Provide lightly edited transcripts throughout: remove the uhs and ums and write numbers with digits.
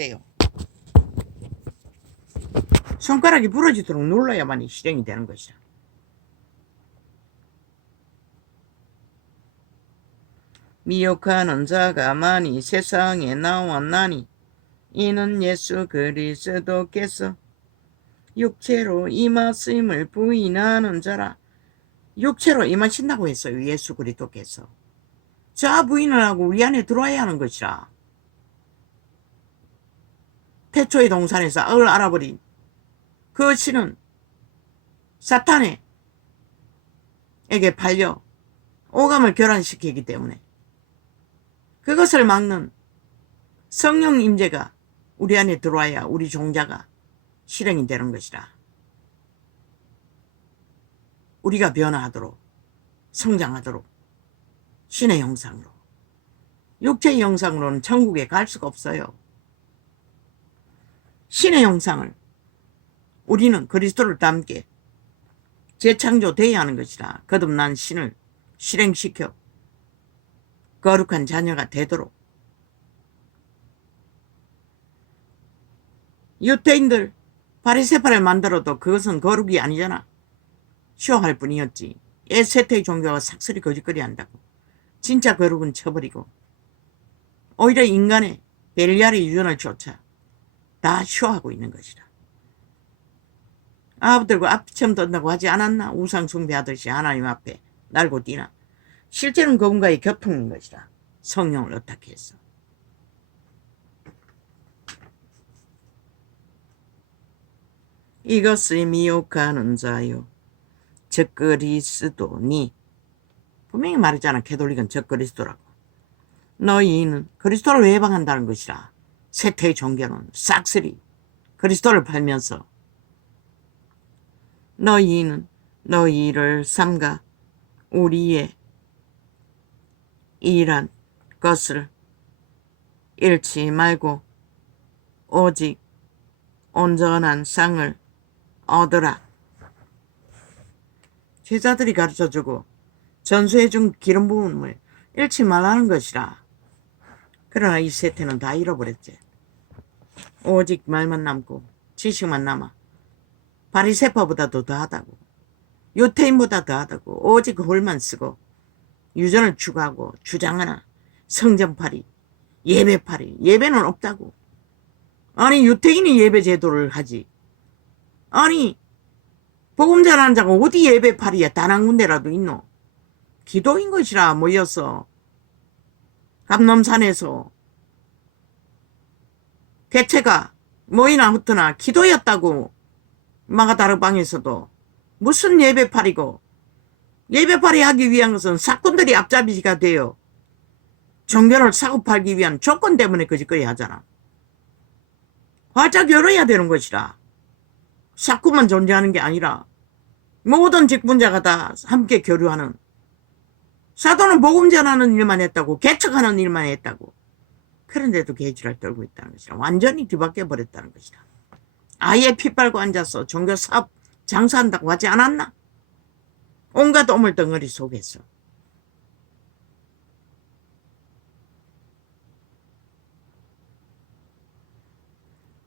돼요. 손가락이 부러지도록 눌러야만이 실행이 되는 것이야. 미혹하는 자가 많이 세상에 나왔나니 이는 예수 그리스도께서 육체로 임하심을 부인하는 자라. 육체로 임하신다고 했어요. 예수 그리스도께서. 자 부인을 하고 우리 안에 들어와야 하는 것이라. 태초의 동산에서 악을 알아버린 그 신은 사탄에게 팔려 오감을 교란시키기 때문에 그것을 막는 성령 임재가 우리 안에 들어와야 우리 종자가 실행이 되는 것이라. 우리가 변화하도록 성장하도록 신의 형상으로. 육체의 형상으로는 천국에 갈 수가 없어요. 신의 형상을 우리는 그리스도를 닮게 재창조되어야 하는 것이라. 거듭난 신을 실행시켜 거룩한 자녀가 되도록. 유대인들 바리새파를 만들어도 그것은 거룩이 아니잖아. 쇼할 뿐이었지. 세태의 종교가 삭슬이 거짓거리 한다고. 진짜 거룩은 쳐버리고 오히려 인간의 벨리알의 유전을 쫓아 다 쇼하고 있는 것이라. 아부들과 앞처럼 떤다고 하지 않았나? 우상 숭배하듯이 하나님 앞에 날고 뛰나. 실제는 그분과의 교통인 것이라. 성령을 어떻게 해서. 이것을 미혹하는 자요 적그리스도니. 분명히 말했잖아. 캐톨릭은 적그리스도라고. 너희는 그리스도를 외방한다는 것이라. 세태의 종교는 싹쓸이 그리스도를 팔면서 너희는 너희를 삼가 우리의 일한 것을 잃지 말고 오직 온전한 상을 얻으라. 제자들이 가르쳐주고 전수해준 기름 부음을 잃지 말라는 것이라. 그러나 이 세태는 다 잃어버렸지. 오직 말만 남고 지식만 남아. 바리새파보다도 더하다고. 유태인보다 더하다고. 오직 홀만 쓰고 유전을 추구하고 주장하나. 성전팔이, 예배팔이. 예배는 없다고. 아니 유태인이 예배 제도를 하지. 아니 복음 전하는 자가 어디 예배팔이야. 단 한 군데라도 있노. 기도인 것이라 모여서 감람산에서 개체가 모이나 흩으나 기도였다고. 마가다르방에서도. 무슨 예배팔이고. 예배팔이 하기 위한 것은 사건들이 앞잡이가 되어 종교를 사고 팔기 위한 조건 때문에 거짓거리 하잖아. 활짝 열어야 되는 것이라. 사건만 존재하는 게 아니라 모든 직분자가 다 함께 교류하는. 사도는 복음 전하는 일만 했다고. 개척하는 일만 했다고. 그런데도 개지랄 떨고 있다는 것이라. 완전히 뒤바뀌어 버렸다는 것이라. 아예 피 빨고 앉아서 종교 사업 장사한다고 하지 않았나? 온갖 오물덩어리 속에서.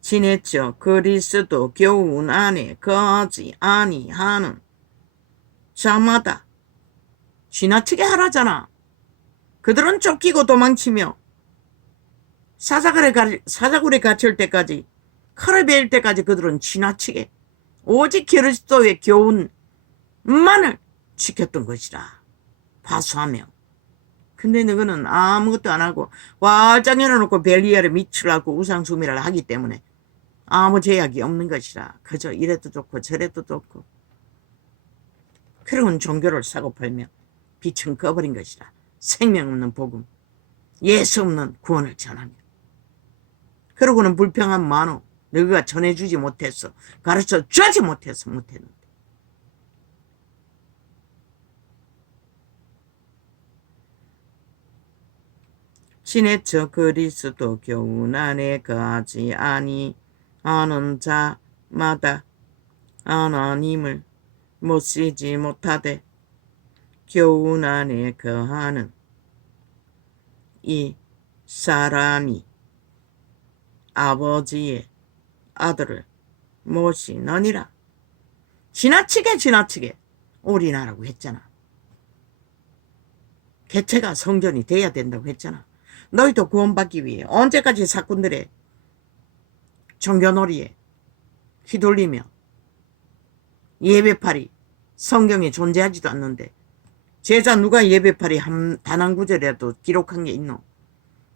지냈죠. 그리스도 교훈 안에 거하지 아니하는 자마다 지나치게 하라잖아. 그들은 쫓기고 도망치며 사자굴에 갇힐 때까지, 칼을 베일 때까지 그들은 지나치게 오직 그리스도의 교훈만을 지켰던 것이라. 파수하며. 근데 너희는 아무것도 안 하고 활짝 열어놓고 벨리알에 미치라고 우상숭배를 하기 때문에 아무 제약이 없는 것이라. 그저 이래도 좋고 저래도 좋고. 그런 종교를 사고 팔며 빛은 꺼버린 것이라. 생명 없는 복음, 예수 없는 구원을 전하며. 그러고는 불평한 많어. 너희가 전해주지 못했어. 가르쳐주지 못했어. 못했는데. 지내쳐 그리스도 교훈 안에 거하지 아니하는 자마다 하나님을 모시지 못하되 교훈 안에 거하는 이 사람이 아버지의 아들을 모시느니라. 지나치게 올인하라고 했잖아. 개체가 성전이 돼야 된다고 했잖아. 너희도 구원받기 위해 언제까지 사꾼들의 종교놀이에 휘둘리며 예배팔이 성경에 존재하지도 않는데 제자 누가 예배팔이 단 한 구절이라도 기록한 게 있노?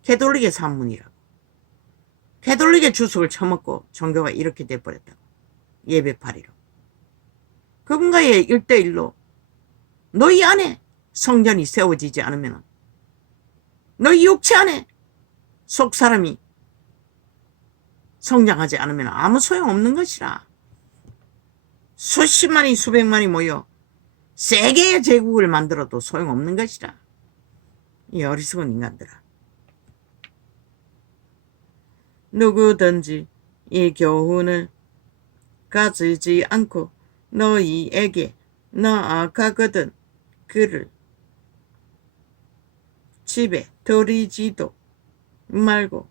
캐톨릭의 산문이라고. 캐톨릭의 주석을 처먹고 종교가 이렇게 돼버렸다고. 예배팔이로. 그분과의 1대1로 너희 안에 성전이 세워지지 않으면 너희 육체 안에 속사람이 성장하지 않으면 아무 소용없는 것이라. 수십만이 수백만이 모여 세계의 제국을 만들어도 소용없는 것이라. 이 어리석은 인간들아. 누구든지 이 교훈을 가지지 않고 너희에게 나아가거든 그를 집에 들이지도 말고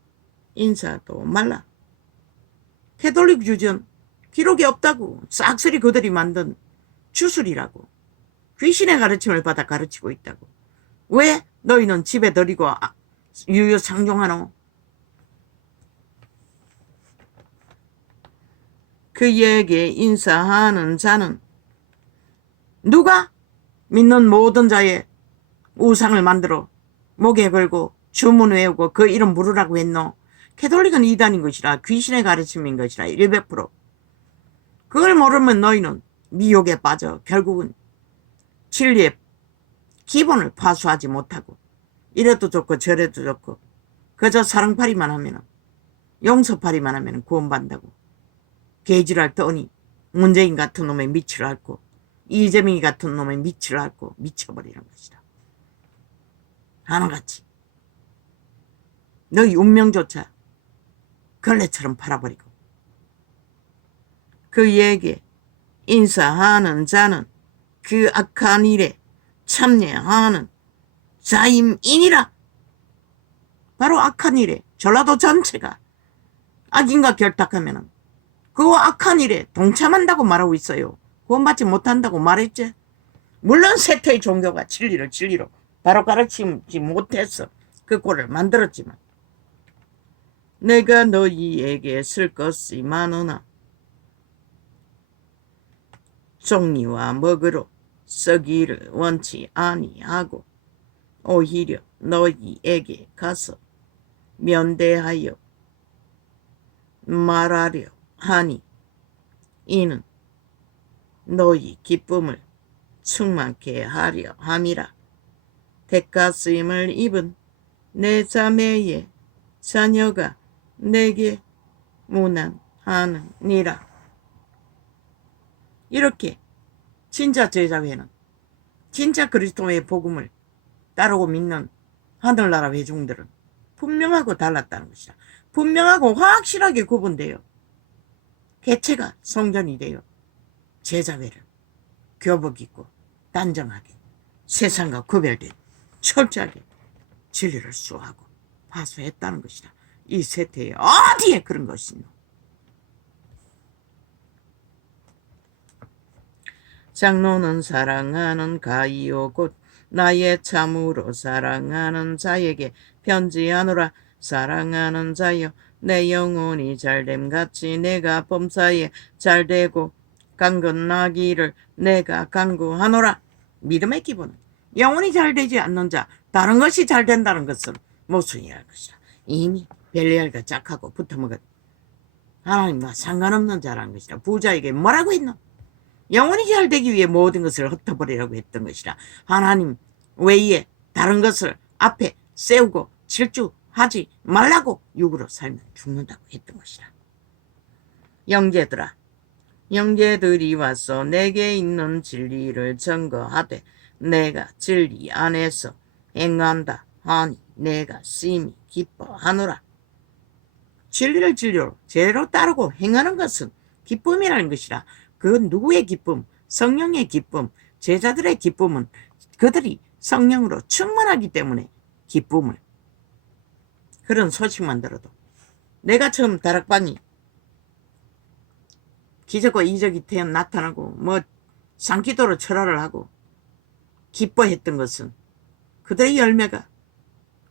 인사도 말라. 캐톨릭 주전 기록이 없다고. 싹쓸이 그들이 만든 주술이라고. 귀신의 가르침을 받아 가르치고 있다고. 왜 너희는 집에 들이고 유유상종하노? 그에게 인사하는 자는 누가 믿는 모든 자의 우상을 만들어 목에 걸고 주문 외우고 그 이름 부르라고 했노? 캐톨릭은 이단인 것이라. 귀신의 가르침인 것이라. 100%. 그걸 모르면 너희는 미혹에 빠져 결국은 진리의 기본을 파수하지 못하고 이래도 좋고 저래도 좋고 그저 사랑팔이만 하면 용서팔이만 하면 구원받는다고 개지랄 떠니 문재인 같은 놈의 밑을 앓고 이재명이 같은 놈의 밑을 앓고 미쳐버리는 것이다. 하나같이 너희 운명조차 걸레처럼 팔아버리고 그에게 인사하는 자는 그 악한 일에 참여하는 자임이니라. 바로 악한 일에 전라도 전체가 악인과 결탁하면 그 악한 일에 동참한다고 말하고 있어요. 구원받지 못한다고 말했지. 물론 세태의 종교가 진리를 진리로 바로 가르치지 못해서 그 꼴을 만들었지만 내가 너희에게 쓸 것이 많으나 종이와 먹으로 썩이를 원치 아니하고 오히려 너희에게 가서 면대하여 말하려 하니 이는 너희 기쁨을 충만케 하려 함이라. 대가쓰임을 입은 내 자매의 자녀가 내게 문안하느니라. 이렇게 진짜 제자회는 진짜 그리스도의 복음을 따르고 믿는 하늘나라 회중들은 분명하고 달랐다는 것이다. 분명하고 확실하게 구분돼요. 개체가 성전이 되어 제자회를 교복 입고 단정하게 세상과 구별된 철저하게 진리를 수호하고 파수했다는 것이다. 이 세태에 어디에 그런 것이 있노? 장로는 사랑하는 가이오 곧 나의 참으로 사랑하는 자에게 편지하노라. 사랑하는 자여 내 영혼이 잘됨같이 내가 범사에 잘되고 강건하기를 내가 간구하노라. 믿음의 기본은 영혼이 잘되지 않는 자 다른 것이 잘된다는 것을 모순이할 것이라. 이미 벨리알과 짝하고 붙어먹은 하나님과 상관없는 자라는 것이라. 부자에게 뭐라고 했노? 영혼이 잘되기 위해 모든 것을 흩어버리라고 했던 것이라. 하나님 외에 다른 것을 앞에 세우고 질주하지 말라고 육으로 살면 죽는다고 했던 것이라. 형제들아, 형제들이 와서 내게 있는 진리를 증거하되 내가 진리 안에서 행한다 하니 내가 심히 기뻐하노라. 진리를 진리로 제대로 따르고 행하는 것은 기쁨이라는 것이라. 그 누구의 기쁨? 성령의 기쁨. 제자들의 기쁨은 그들이 성령으로 충만하기 때문에 기쁨을 그런 소식만 들어도 내가 처음 다락방이 기적과 이적이 나타나고 뭐 상기도로 철화를 하고 기뻐했던 것은 그들의 열매가,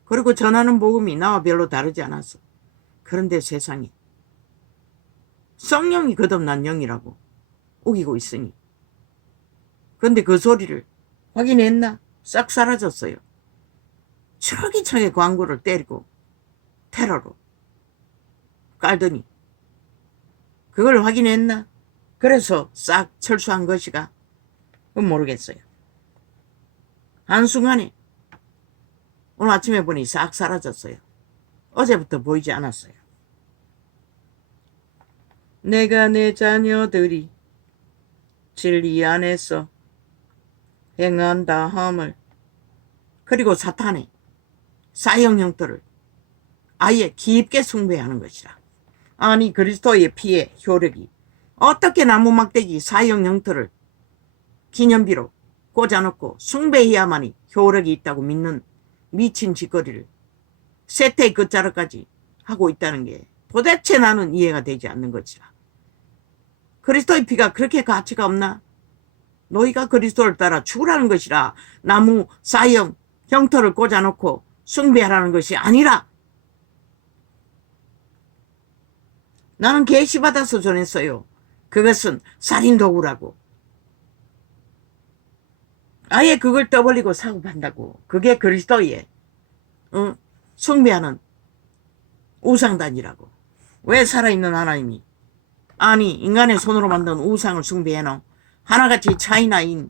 그리고 전하는 복음이 나와 별로 다르지 않았어. 그런데 세상에 성령이 거듭난 영이라고 우기고 있으니, 그런데 그 소리를 확인했나? 싹 사라졌어요. 철기차게 광고를 때리고 테러로 깔더니 그걸 확인했나? 그래서 싹 철수한 것이가? 그건 모르겠어요. 한순간에 오늘 아침에 보니 싹 사라졌어요. 어제부터 보이지 않았어요. 내가 내 자녀들이 진리 안에서 행한다 함을, 그리고 사탄의 사형 형태를 아예 깊게 숭배하는 것이라. 아니, 그리스도의 피의 효력이 어떻게 나무 막대기 사형 형태를 기념비로 꽂아놓고 숭배해야만이 효력이 있다고 믿는 미친 짓거리를 세태의 끝자락까지 하고 있다는 게 도대체 나는 이해가 되지 않는 것이라. 그리스도의 피가 그렇게 가치가 없나? 너희가 그리스도를 따라 죽으라는 것이라. 나무 사형 형터를 꽂아놓고 숭배하라는 것이 아니라. 나는 계시받아서 전했어요. 그것은 살인도구라고. 아예 그걸 떠벌리고 사고 판다고. 그게 그리스도의 숭배하는 우상단이라고. 왜 살아있는 하나님이 아니 인간의 손으로 만든 우상을 숭배해놓은 하나같이 차이나인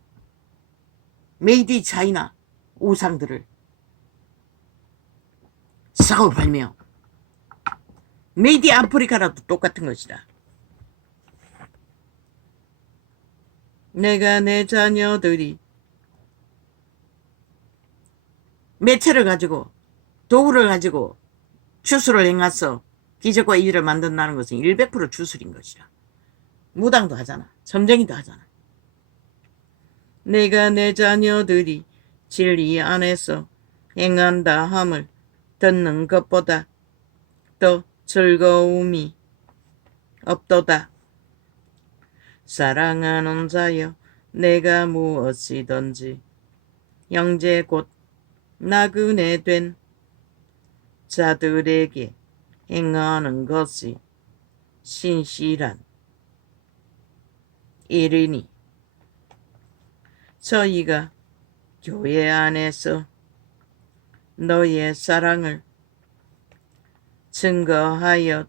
메이드 차이나 우상들을 사고 팔며, 메이드 아프리카라도 똑같은 것이다. 내가 내 자녀들이 매체를 가지고 도구를 가지고 추수를 행해서 기적과 이의를 만든다는 것은 100% 주술인 것이라. 무당도 하잖아. 점쟁이도 하잖아. 내가 내 자녀들이 진리 안에서 행한다 함을 듣는 것보다 더 즐거움이 없도다. 사랑하는 자여, 내가 무엇이든지 형제 곧 나그네 된 자들에게 행하는 것이 신실한 일이니, 저희가 교회 안에서 너의 사랑을 증거하였느니라.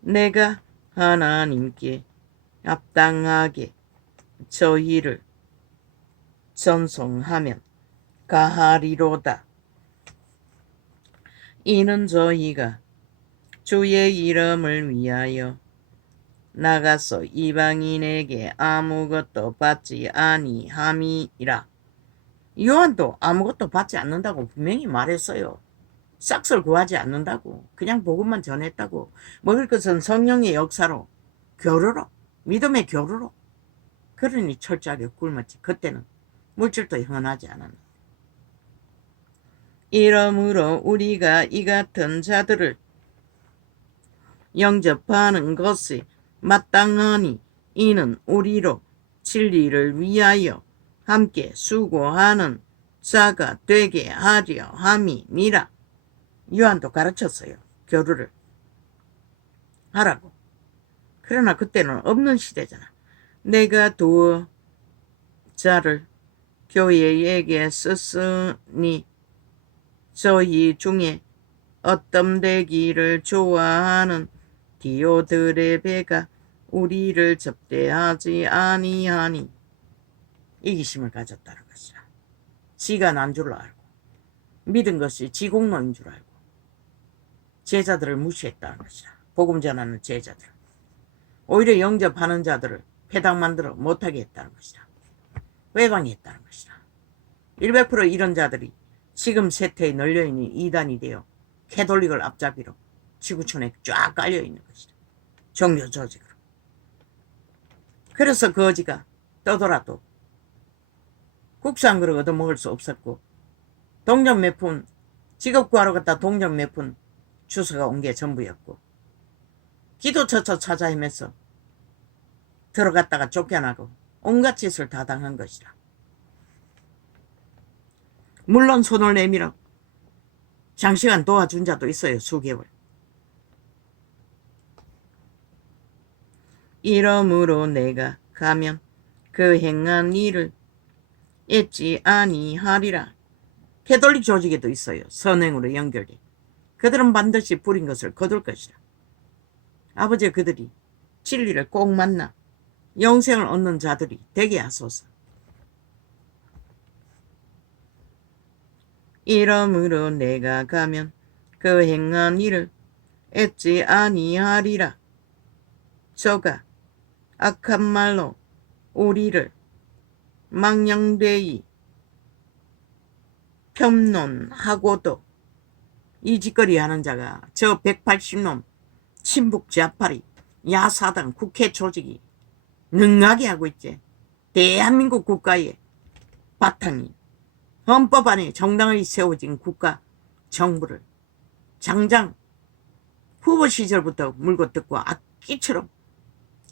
내가 하나님께 합당하게 저희를 전송하면 가하리로다. 이는 저희가 주의 이름을 위하여 나가서 이방인에게 아무것도 받지 아니함이라. 요한도 아무것도 받지 않는다고 분명히 말했어요. 싹을 구하지 않는다고. 그냥 복음만 전했다고. 먹을 것은 성령의 역사로, 교류로, 믿음의 교류로. 그러니 철저하게 굶었지. 그때는 물질도 형언하지 않았는데. 이러므로 우리가 이 같은 자들을 영접하는 것이 마땅하니, 이는 우리로 진리를 위하여 함께 수고하는 자가 되게 하려 함이니라. 요한도 가르쳤어요. 교류를 하라고. 그러나 그때는 없는 시대잖아. 내가 두어 자를 교회에게 썼으니 저희 중에 어떤 되기를 좋아하는 디오드레베가 우리를 접대하지 아니하니, 이기심을 가졌다는 것이라. 지가 난 줄 알고 믿은 것이 지 공로인 줄 알고 제자들을 무시했다는 것이라. 복음 전하는 제자들, 오히려 영접하는 자들을 패당 만들어 못하게 했다는 것이라. 외방했다는 것이라. 100% 이런 자들이 지금 세태에 널려있는 이단이 되어 캐톨릭을 앞잡이로 지구촌에 쫙 깔려있는 것이다. 종교 조직으로. 그래서 그 어지가 떠돌아도 국수 한 그릇 얻어먹을 수 없었고, 동전 몇 푼 직업 구하러 갔다 동정 몇 푼 주소가 온 게 전부였고, 기도처처 찾아 헤맸어. 들어갔다가 쫓겨나고 온갖 짓을 다 당한 것이라. 물론 손을 내밀어 장시간 도와준 자도 있어요. 수개월. 이러므로 내가 가면 그 행한 일을 잊지 아니하리라. 캐톨릭 조직에도 있어요. 선행으로 연결돼. 그들은 반드시 부린 것을 거둘 것이라. 아버지와 그들이 진리를 꼭 만나 영생을 얻는 자들이 되게 하소서. 이러므로 내가 가면 그 행한 일을 잊지 아니하리라. 저가 악한 말로 우리를 망령되이 평론하고도 이 짓거리 하는 자가 저 180놈 친북 좌파리 야사당 국회 조직이 능하게 하고 있지. 대한민국 국가의 바탕이 헌법 안에 정당하게 세워진 국가 정부를 장장 후보 시절부터 물고 뜯고 악기처럼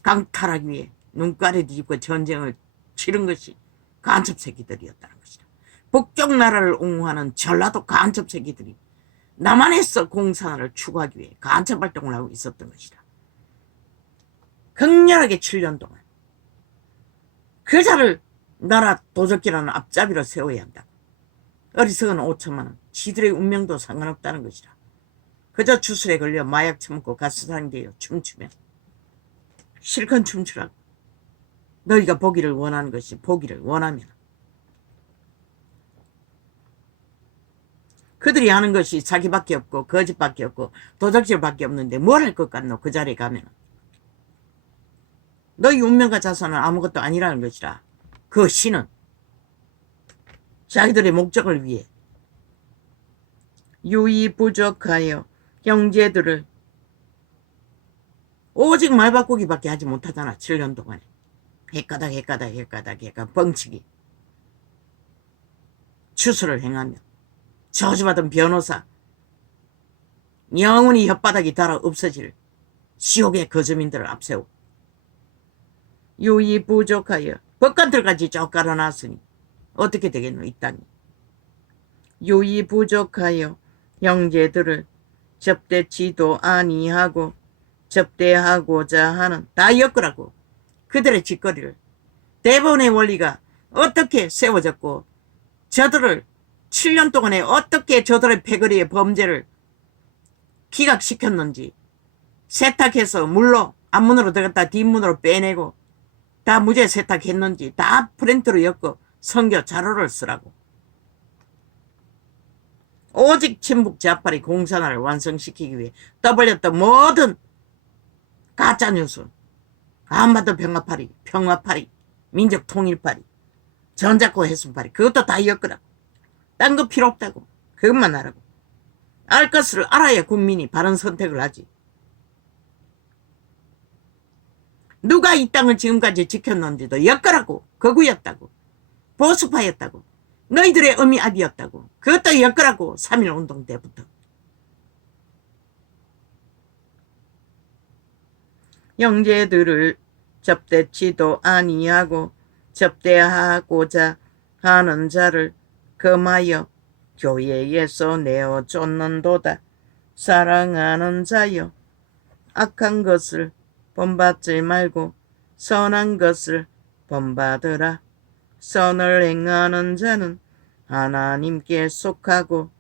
강탈하기 위해 눈가를 뒤집고 전쟁을 치른 것이 간첩 새끼들이었다는 것이다. 북쪽 나라를 옹호하는 전라도 간첩 새끼들이 남한에서 공산화를 추구하기 위해 간첩 활동을 하고 있었던 것이다. 극렬하게 7년 동안 그 자를 나라 도적기라는 앞잡이로 세워야 한다. 어리석은 5천만 원, 지들의 운명도 상관없다는 것이다. 그저 주술에 걸려 마약 처먹고 가스상이 되어 춤추면 실컷 춤추라고. 너희가 보기를 원하는 것이 보기를 원하면. 그들이 하는 것이 사기밖에 없고 거짓밖에 없고 도적질밖에 없는데 뭘 할 것 같노. 그 자리에 가면 너희 운명과 자손은 아무것도 아니라는 것이라. 그 신은 자기들의 목적을 위해 유의부족하여 형제들을 오직 말 바꾸기밖에 하지 못하잖아. 7년 동안에 헷가닥 뻥치기 추수를 행하며 저주받은 변호사 영원히 혓바닥이 달아 없어질 지옥의 거주민들을 앞세우고 유의부족하여 법관들까지 쭉 깔아놨으니 어떻게 되겠노. 이 땅이 유의부족하여 형제들을 접대치도 아니하고 접대하고자 하는 다 엮으라고. 그들의 짓거리를 대법원의 원리가 어떻게 세워졌고 저들을 7년 동안에 어떻게 저들의 패거리의 범죄를 기각시켰는지 세탁해서 물로 앞문으로 들어갔다 뒷문으로 빼내고 다 무죄 세탁했는지 다 프린트로 엮고 선교 자료를 쓰라고. 오직 친북 좌파리 공산화를 완성시키기 위해 떠벌렸던 모든 가짜뉴스, 한반도 평화파리, 민족통일파리, 전작고 해순파리 그것도 다 엮으라고. 딴 거 필요 없다고. 그것만 하라고. 알 것을 알아야 국민이 바른 선택을 하지. 누가 이 땅을 지금까지 지켰는지도 엮으라고. 거구였다고. 보수파였다고. 너희들의 어미아비였다고. 그것도 엮으라고. 3.1운동 때부터. 형제들을 접대치도 아니하고 접대하고자 하는 자를 금하여 교회에서 내어 쫓는도다. 사랑하는 자여 악한 것을 본받지 말고 선한 것을 본받으라. 선을 행하는 자는 하나님께 속하고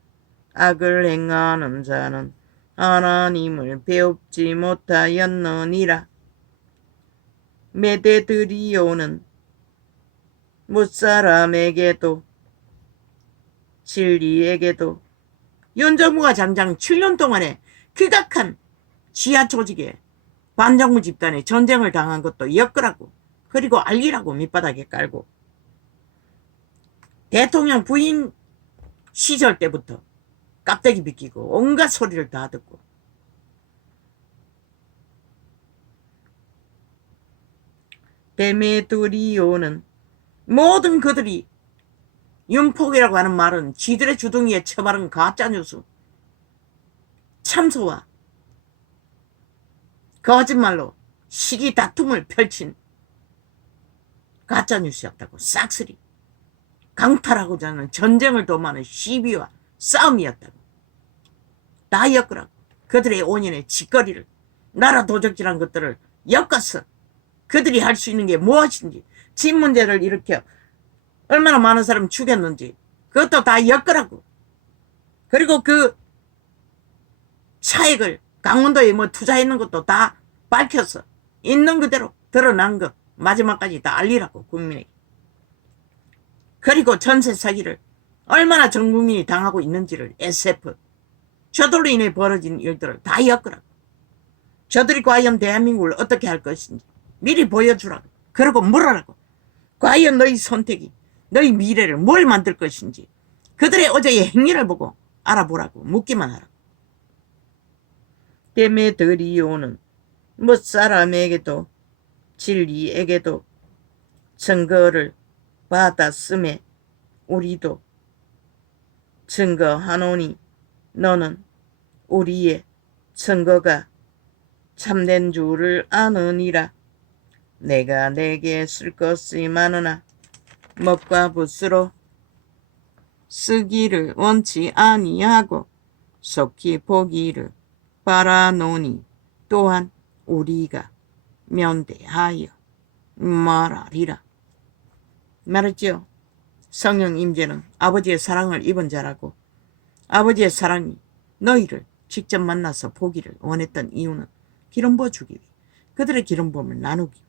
악을 행하는 자는 하나님을 배웁지 못하였느니라. 메데드리오는 무사람에게도 진리에게도 윤정부가 장장 7년 동안에 극악한 지하 조직에 반정부 집단에 전쟁을 당한 것도 엮으라고. 그리고 알리라고. 밑바닥에 깔고. 대통령 부인 시절 때부터 깝대기 비끼고 온갖 소리를 다 듣고 데메드리오는 모든 그들이 윤폭이라고 하는 말은 지들의 주둥이에 쳐바른 가짜뉴스, 참소와 거짓말로 시기 다툼을 펼친 가짜뉴스였다고. 싹쓸이 강탈하고자 하는 전쟁을 도모하는 시비와 싸움이었다고. 다 엮으라고. 그들의 온연의 짓거리를, 나라 도적질한 것들을 엮어서 그들이 할 수 있는 게 무엇인지, 집 문제를 일으켜 얼마나 많은 사람 죽였는지 그것도 다 엮으라고. 그리고 그 차익을 강원도에 뭐 투자했는 것도 다 밝혀서 있는 그대로 드러난 것 마지막까지 다 알리라고, 국민에게. 그리고 전세 사기를 얼마나 전 국민이 당하고 있는지를 SF, 저들로 인해 벌어진 일들을 다 엮으라고. 저들이 과연 대한민국을 어떻게 할 것인지 미리 보여주라고. 그리고 물으라고. 과연 너희 선택이 너희 미래를 뭘 만들 것인지 그들의 어제의 행위를 보고 알아보라고. 묻기만 하라고. 데메드리오는 못 사람에게도 진리에게도 증거를 받았음에 우리도 증거하노니 너는 우리의 증거가 참된 줄을 아느니라. 내가 내게 쓸 것이 많으나 먹과 붓으로 쓰기를 원치 아니하고 속히 보기를 바라노니 또한 우리가 면대하여 말하리라. 말했지요. 성령 임재는 아버지의 사랑을 입은 자라고. 아버지의 사랑이 너희를 직접 만나서 보기를 원했던 이유는 기름 부어주기 위해, 그들의 기름 부음을 나누기 위해.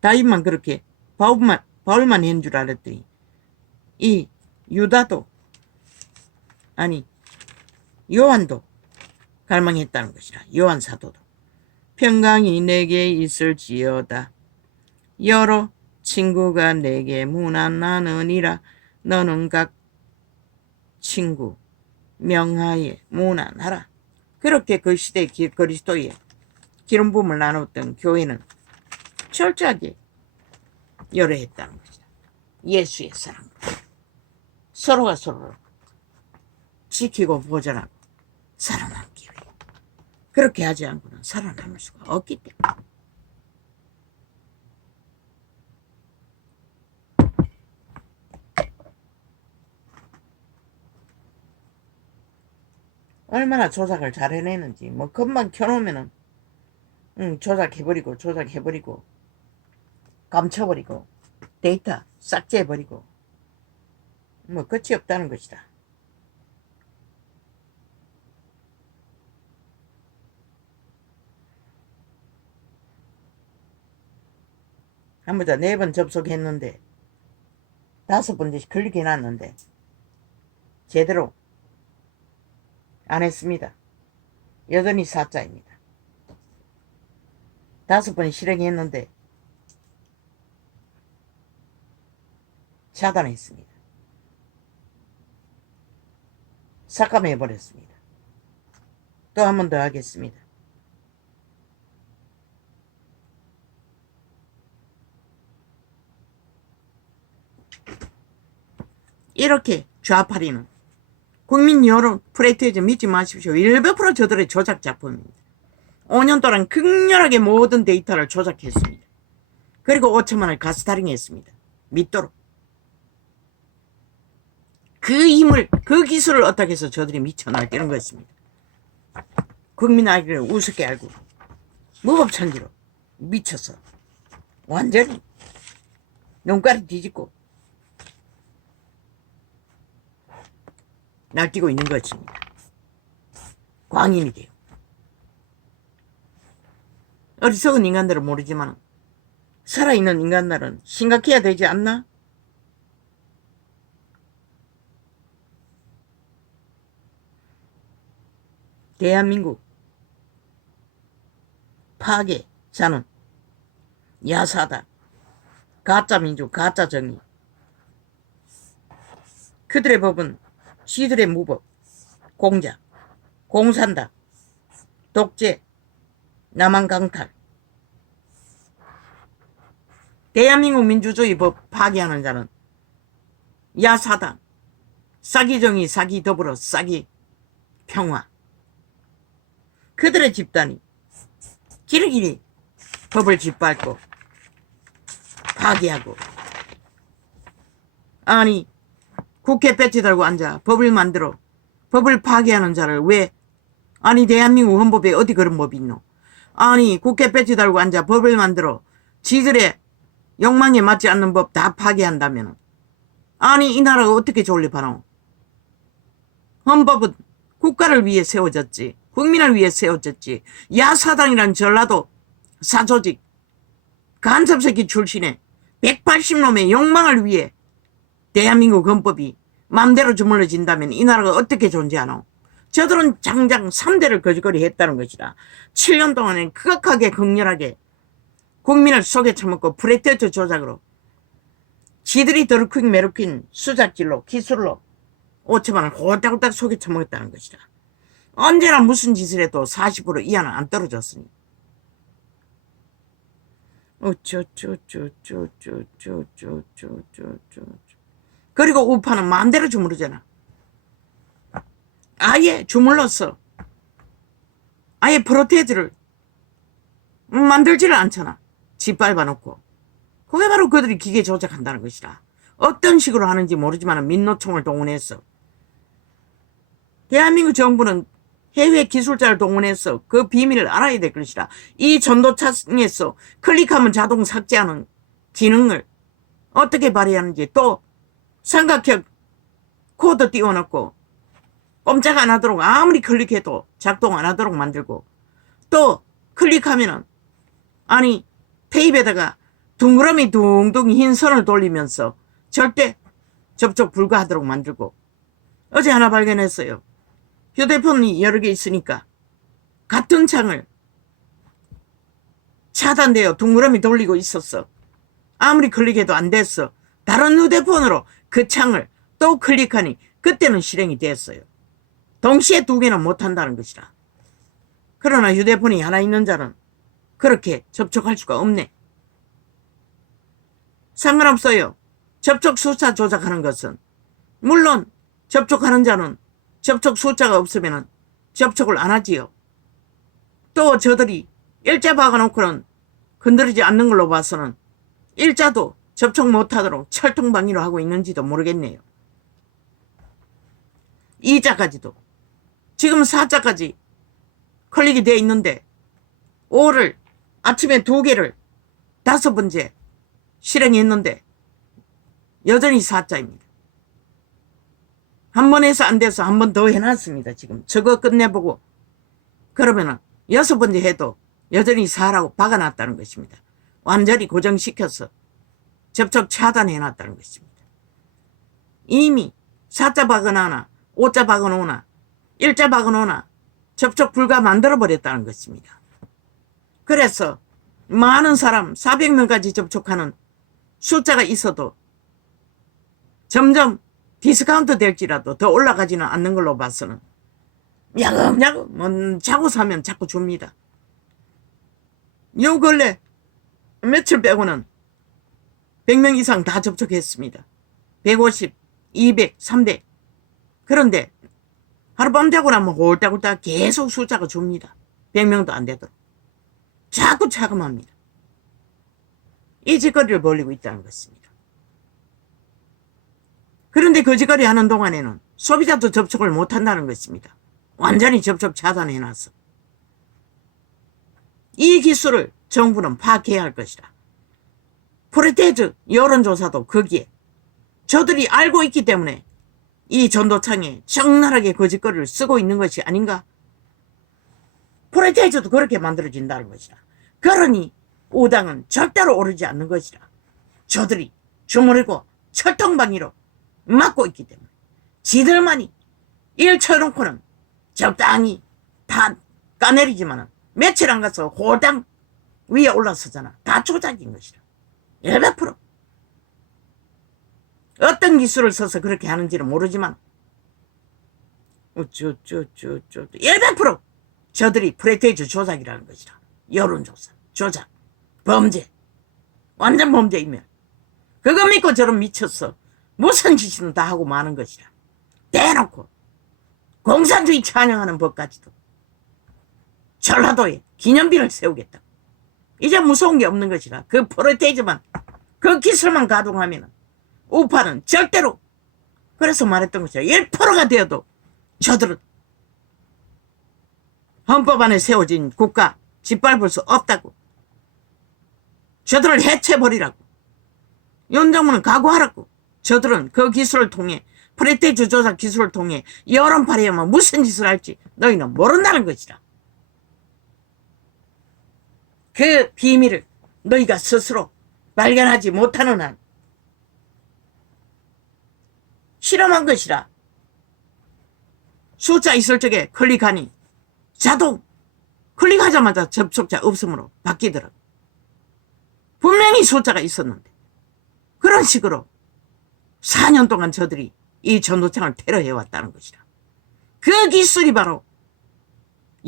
다윗만 그렇게 바울만 한 줄 알았더니 이 유다도, 아니 요한도 갈망했다는 것이라. 요한 사도도 평강이 내게 있을지어다. 여러 친구가 내게 무난하느니라. 너는 각 친구 명하에 무난하라. 그렇게 그 시대 그리스도의 기름 부음을 나눴던 교회는 철저하게 열애했다는 것이다. 예수의 사랑, 서로가 서로를 지키고 보존하고 살아남기 위해. 그렇게 하지 않고는 살아남을 수가 없기 때문에. 얼마나 조작을 잘 해내는지. 뭐 금방 켜놓으면은 조작해버리고 감춰버리고 데이터 삭제해버리고 뭐 끝이 없다는 것이다. 한 번도 4번 접속했는데 5번째 클릭해놨는데 제대로 안 했습니다. 여전히 사자입니다. 5번 실행했는데 차단했습니다. 삭감해버렸습니다. 또 한 번 더 하겠습니다. 이렇게 좌파리는 국민 여론 프레이트에서 믿지 마십시오. 100% 저들의 조작 작품입니다. 5년 동안 극렬하게 모든 데이터를 조작했습니다. 그리고 5천만을 가스타링했습니다. 믿도록. 그 힘을, 그 기술을 어떻게 해서 저들이 미쳐날뛰는 것입니다. 국민 아이를 우습게 알고 무법천지로 미쳐서 완전히 눈깔이 뒤집고 날뛰고 있는 것입니다. 광인이 돼요. 어리석은 인간들은 모르지만 살아있는 인간들은 심각해야 되지 않나? 대한민국 파괴자는 야사다. 가짜민주, 가짜정의. 그들의 법은 시들의 무법, 공작, 공산당, 독재, 남한강탈. 대한민국 민주주의 법 파괴하는 자는 야사당, 싸기정의, 싸기 더불어, 싸기 평화. 그들의 집단이 길이길이 법을 짓밟고 파괴하고, 아니 국회 배지 달고 앉아 법을 만들어 법을 파괴하는 자를 왜, 아니 대한민국 헌법에 어디 그런 법이 있노? 아니 국회 배지 달고 앉아 법을 만들어 지들의 욕망에 맞지 않는 법 다 파괴한다면, 아니 이 나라가 어떻게 존립하노? 헌법은 국가를 위해 세워졌지, 국민을 위해 세워졌지. 야사당이란 전라도 사조직 간섭새끼 출신의 180놈의 욕망을 위해 대한민국 헌법이 맘대로 주물러진다면 이 나라가 어떻게 존재하노? 저들은 장장 3대를 거짓거리 했다는 것이다. 7년 동안에 극악하게 극렬하게 국민을 속에 처먹고 프레테트 조작으로 지들이 더럽힌 메르킨 수작질로 기술로 5천만 원을 홀딱홀딱 속에 처먹었다는 것이다. 언제나 무슨 짓을 해도 40% 이하는 안 떨어졌으니. 그리고 우파는 마음대로 주무르잖아. 아예 주물렀어. 아예 프로테이즈를 만들지를 않잖아. 짓밟아 놓고. 그게 바로 그들이 기계 조작한다는 것이다. 어떤 식으로 하는지 모르지만 민노총을 동원했어. 대한민국 정부는 해외 기술자를 동원해서 그 비밀을 알아야 될 것이다. 이 전도창에서 클릭하면 자동 삭제하는 기능을 어떻게 발휘하는지, 또 삼각형 코드 띄워놓고 꼼짝 안 하도록, 아무리 클릭해도 작동 안 하도록 만들고, 또 클릭하면은 아니 테이프에다가 둥그러미 둥둥 흰 선을 돌리면서 절대 접촉 불가하도록 만들고, 어제 하나 발견했어요. 휴대폰이 여러 개 있으니까 같은 창을 차단되어 둥그러미 돌리고 있었어. 아무리 클릭해도 안 됐어. 다른 휴대폰으로 그 창을 또 클릭하니 그때는 실행이 됐어요. 동시에 두 개는 못한다는 것이다. 그러나 휴대폰이 하나 있는 자는 그렇게 접촉할 수가 없네. 상관없어요. 접촉 숫자 조작하는 것은, 물론 접촉하는 자는 접촉 숫자가 없으면 접촉을 안 하지요. 또 저들이 일자 박아놓고는 건드리지 않는 걸로 봐서는 일자도 접촉 못하도록 철통방위로 하고 있는지도 모르겠네요. 2자까지도 지금 4자까지 클릭이 돼 있는데 5를 아침에 2개를 5번째 실행했는데 여전히 4자입니다. 한 번 해서 안 돼서 한 번 더 해놨습니다. 지금 저거 끝내보고 그러면은 6번째 해도 여전히 4라고 박아놨다는 것입니다. 완전히 고정시켜서 접촉 차단해놨다는 것입니다. 이미 4자 박아놓으나 5자 박아놓으나 1자 박아놓으나 접촉 불가 만들어버렸다는 것입니다. 그래서 많은 사람 400명까지 접촉하는 숫자가 있어도 점점 디스카운트 될지라도 더 올라가지는 않는 걸로 봐서는 야금야금 자고 사면 자꾸 줍니다. 요 근래 며칠 빼고는 100명 이상 다 접촉했습니다. 150, 200, 300. 그런데 하룻밤 자고 나면 홀딱홀딱 계속 숫자가 줍니다. 100명도 안 되도록. 자꾸 차감합니다. 이 짓거리를 벌이고 있다는 것입니다. 그런데 거짓거리 하는 동안에는 소비자도 접촉을 못한다는 것입니다. 완전히 접촉 차단해놨어. 이 기술을 정부는 파악해야 할 것이다. 프레테즈 여론조사도 거기에 저들이 알고 있기 때문에 이 전도창에 적나라하게 거짓거리를 쓰고 있는 것이 아닌가? 프레테즈도 그렇게 만들어진다는 것이다. 그러니 우당은 절대로 오르지 않는 것이다. 저들이 주무르고 철통방위로 막고 있기 때문에 지들만이 일 쳐놓고는 적당히 다 까내리지만은 며칠 안 가서 홀당 위에 올라서잖아. 다 조작인 것이다. 100%. 어떤 기술을 써서 그렇게 하는지는 모르지만 100% 저들이 프레테이즈 조작이라는 것이다. 여론조사, 조작, 범죄, 완전 범죄이면 그거 믿고 저런 미쳤어. 무슨 짓이든 다 하고 마는 것이라. 대놓고 공산주의 찬양하는 법까지도 전라도에 기념비를 세우겠다. 이제 무서운 게 없는 것이라. 그 프로테이즈만 그 기술만 가동하면 우파는 절대로, 그래서 말했던 것이라. 1%가 되어도 저들은 헌법 안에 세워진 국가 짓밟을 수 없다고. 저들을 해체해버리라고. 윤정문은 각오하라고. 저들은 그 기술을 통해, 프레테이즈 조작 기술을 통해 여론파리하면 무슨 짓을 할지 너희는 모른다는 것이라. 그 비밀을 너희가 스스로 발견하지 못하는 한 실험한 것이라. 숫자 있을 적에 클릭하니 자동 클릭하자마자 접속자 없음으로 바뀌더라고. 분명히 숫자가 있었는데 그런 식으로 4년 동안 저들이 이 전도창을 테러해왔다는 것이라. 그 기술이 바로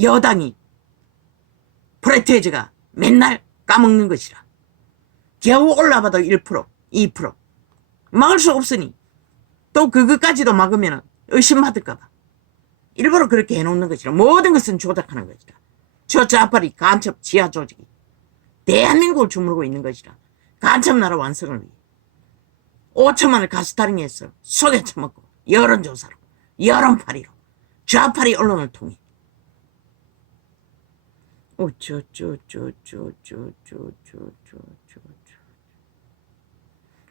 여당이 프레테이즈가 맨날 까먹는 것이라. 겨우 올라봐도 1%, 2% 막을 수 없으니 또 그것까지도 막으면 의심받을까봐 일부러 그렇게 해놓는 것이라. 모든 것은 조작하는 것이라. 저 좌파리 간첩 지하 조직이 대한민국을 주무르고 있는 것이라. 간첩 나라 완성을 위해 5천만을 가스타링해서 속에 처먹고 여론조사로, 여론파리로, 좌파리 언론을 통해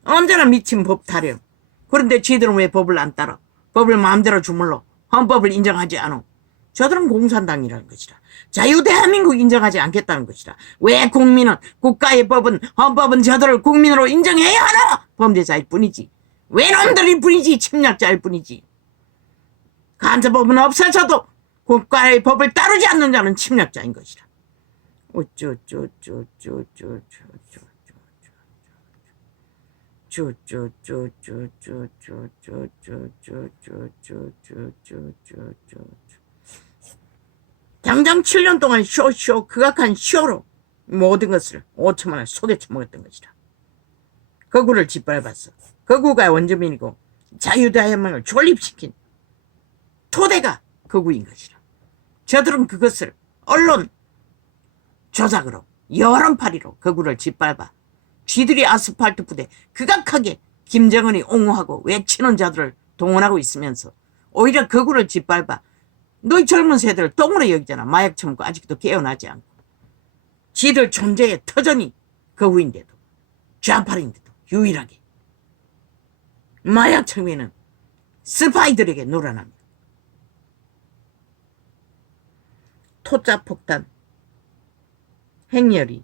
언제나 미친 법 타령. 그런데 지들은 왜 법을 안 따라? 법을 마음대로 주물러 헌법을 인정하지 않아. 저들은 공산당이라는 것이라. 자유대한민국 인정하지 않겠다는 것이라. 왜 국민은, 국가의 법은, 헌법은 저들을 국민으로 인정해야 하나? 범죄자일 뿐이지. 외놈들일 뿐이지. 침략자일 뿐이지. 간첩법은 없어져도 국가의 법을 따르지 않는 자는 침략자인 것이라. 당장 7년 동안 극악한 쇼로 모든 것을 5천만 원 속에 처먹었던 것이라. 거구를 짓밟았어. 거구가 원주민이고 자유대한민국을 존립시킨 토대가 거구인 것이라. 저들은 그것을 언론 조작으로, 여론파리로 거구를 짓밟아 쥐들이 아스팔트 부대 극악하게 김정은이 옹호하고 외치는 자들을 동원하고 있으면서 오히려 거구를 짓밟아 너희 젊은 세대를 똥으로 여기잖아. 마약 처먹고 아직도 깨어나지 않고. 지들 존재의 터전이 거구인데도, 좌파인데도 유일하게 마약 처먹이는 스파이들에게 놀아납니다. 토자 폭탄, 행렬이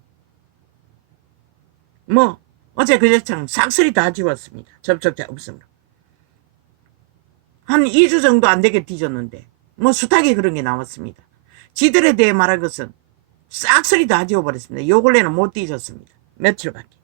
어제 그제처럼 싹쓸이 다 지웠습니다. 접촉자 없음으로. 한 2주 정도 안 되게 뒤졌는데 수탁에 그런 게 나왔습니다. 지들에 대해 말할 것은 싹쓸이 다 지워버렸습니다. 요 근래는 못 뒤졌습니다. 며칠밖에.